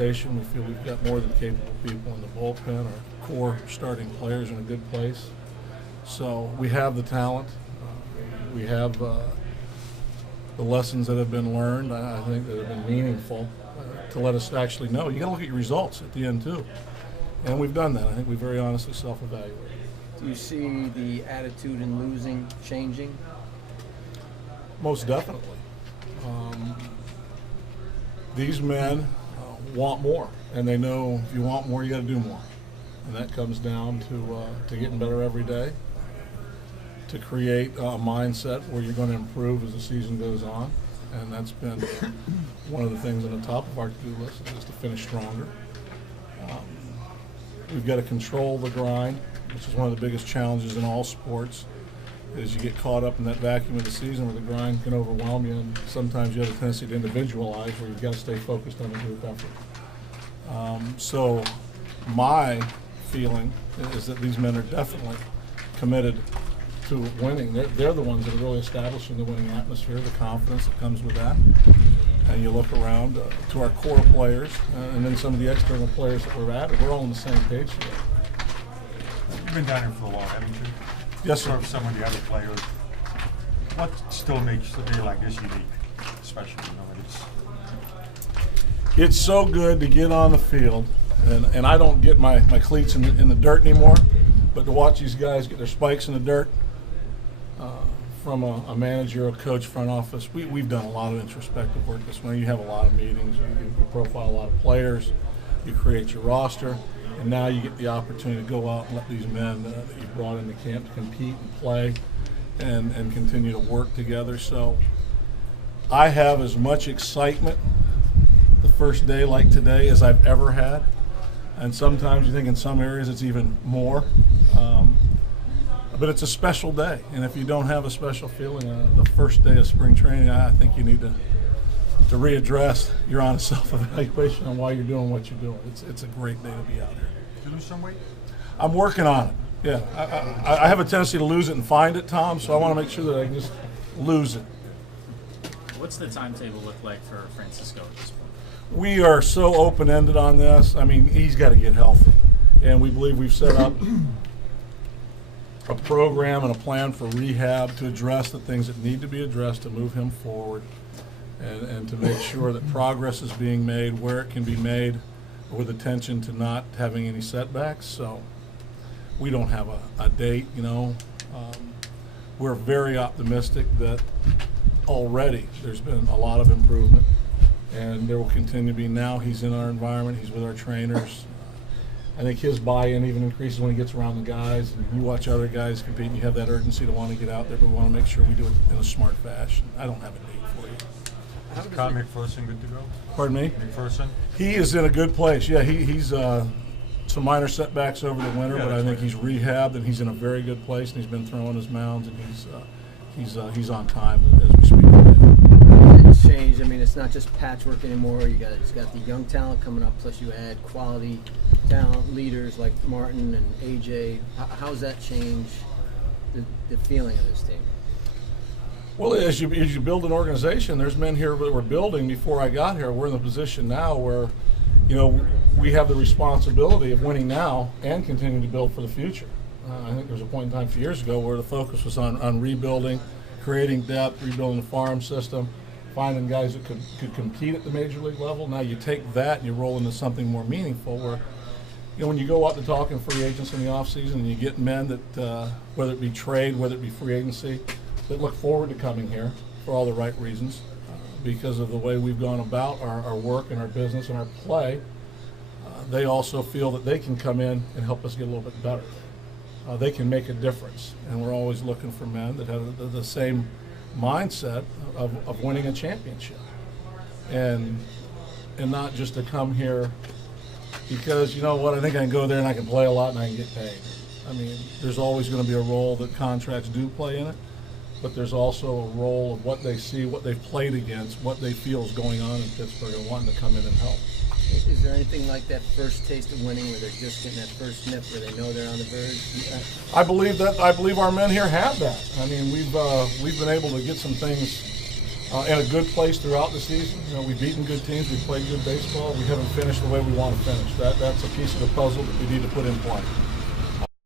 rotation. We feel we've got more than capable people in the bullpen. Our core starting players are in a good place. So we have the talent. We have the lessons that have been learned, I think, that have been meaningful to let us actually know. You got to look at your results at the end, too. And we've done that. I think we very honestly self-evaluate. Do you see the attitude in losing changing? Most definitely. These men want more, and they know if you want more, you got to do more. And that comes down to getting better every day, to create a mindset where you're going to improve as the season goes on. And that's been one of the things on the top of our to-do list, is to finish stronger. We've got to control the grind, which is one of the biggest challenges in all sports, is you get caught up in that vacuum of the season where the grind can overwhelm you, and sometimes you have a tendency to individualize where you've got to stay focused on the group effort. So my feeling is that these men are definitely committed to winning. They're the ones that are really establishing the winning atmosphere, the confidence that comes with that. And you look around to our core players and then some of the external players that we're at, we're all on the same page here. You've been down here for a long, haven't you? Yes, sir. Served some of the other players. What still makes a day like this unique, especially, It's so good to get on the field, and I don't get my cleats in the dirt anymore, but to watch these guys get their spikes in the dirt from a manager, a coach, front office. We've done a lot of introspective work this way. You have a lot of meetings, you profile a lot of players, you create your roster, and now you get the opportunity to go out and let these men that you've brought into camp to compete and play and continue to work together. So I have as much excitement the first day like today as I've ever had. And sometimes you think in some areas it's even more. But it's a special day. And if you don't have a special feeling the first day of spring training, I think you need to readdress your honest self-evaluation on why you're doing what you're doing. It's a great day to be out here. Did you lose some weight? I'm working on it. Yeah, I have a tendency to lose it and find it, Tom, so I want to make sure that I can just lose it. What's the timetable look like for Francisco at this point? We are so open-ended on this. I mean, he's got to get healthy. And we believe we've set up a program and a plan for rehab to address the things that need to be addressed to move him forward and to make sure that progress is being made where it can be made with attention to not having any setbacks. So we don't have a date, We're very optimistic that already there's been a lot of improvement, and there will continue to be. Now he's in our environment, he's with our trainers. I think his buy-in even increases when he gets around the guys, and you watch other guys compete and you have that urgency to want to get out there, but we want to make sure we do it in a smart fashion. I don't have a date for you. Is Kyle McPherson good to go? Pardon me? McPherson? He is in a good place. Yeah, he's some minor setbacks over the winter, but I think he's rehabbed and he's in a very good place, and he's been throwing his mounds, and he's on time as we speak today. It's changed. I mean, it's not just patchwork anymore. It's got the young talent coming up, plus you add quality talent leaders like Martin and AJ. How's that change the feeling of this team? Well, as you build an organization, there's men here that were building before I got here. We're in the position now where, we have the responsibility of winning now and continuing to build for the future. I think there was a point in time a few years ago where the focus was on rebuilding, creating depth, rebuilding the farm system, finding guys that could compete at the major league level. Now you take that and you roll into something more meaningful where, when you go out to talk in free agents in the offseason and you get men that, whether it be trade, whether it be free agency, that look forward to coming here for all the right reasons because of the way we've gone about our work and our business and our play. They also feel that they can come in and help us get a little bit better. They can make a difference, and we're always looking for men that have the same mindset of winning a championship, and not just to come here because I think I can go there and I can play a lot and I can get paid. I mean, there's always going to be a role that contracts do play in it, but there's also a role of what they see, what they've played against, what they feel is going on in Pittsburgh, and wanting to come in and help. Is there anything like that first taste of winning where they're just getting that first sniff where they know they're on the verge? I believe our men here have that. I mean, we've been able to get some things in a good place throughout the season. You know, we've beaten good teams, we've played good baseball. We haven't finished the way we want to finish. That's a piece of the puzzle that we need to put in play.